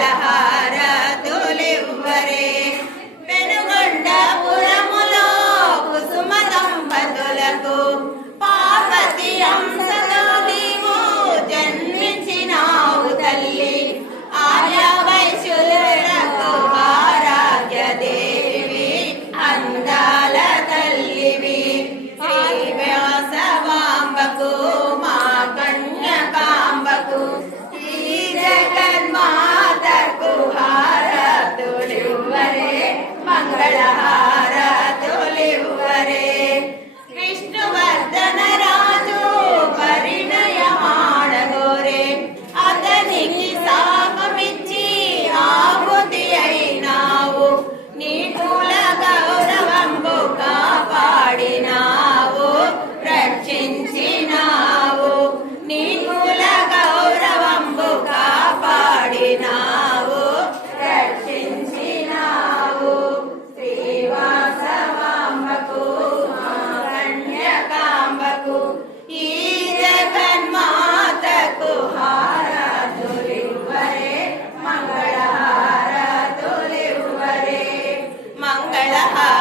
మంగళహారతులివ్వరే. పెనుగొండపురములో కుసుమ దంపతులకు పార్వతి అంశతో నీవు జన్మించినావు తల్లి. ఆర్య వైశ్యులకు ఆరాధ్య దేవి అందాల తల్లివి. శ్రీ వ్యాసవాంబకు మా కన్యకాంబకు ఈ జగన్మాతకు హారతులివ్వరే మంగళహారతులివ్వరే. విష్ణువర్ధన రాజు పరిణయమాడగోరే అతనికి శాపమిచ్చి ఆహుతి అయినావు. నీ కుల గౌరవంబు కాపాడినావు రక్షించినావు. నీ కుల గౌరవంబు కాపాడినావు రక్షించినావు. శ్రీవాసవాంబకు మా కన్యకాంబకు ఈ జగన్మాతకు హారతులివ్వరే మంగళహారతులివ్వరే. మంగళహారతులివ్వరే.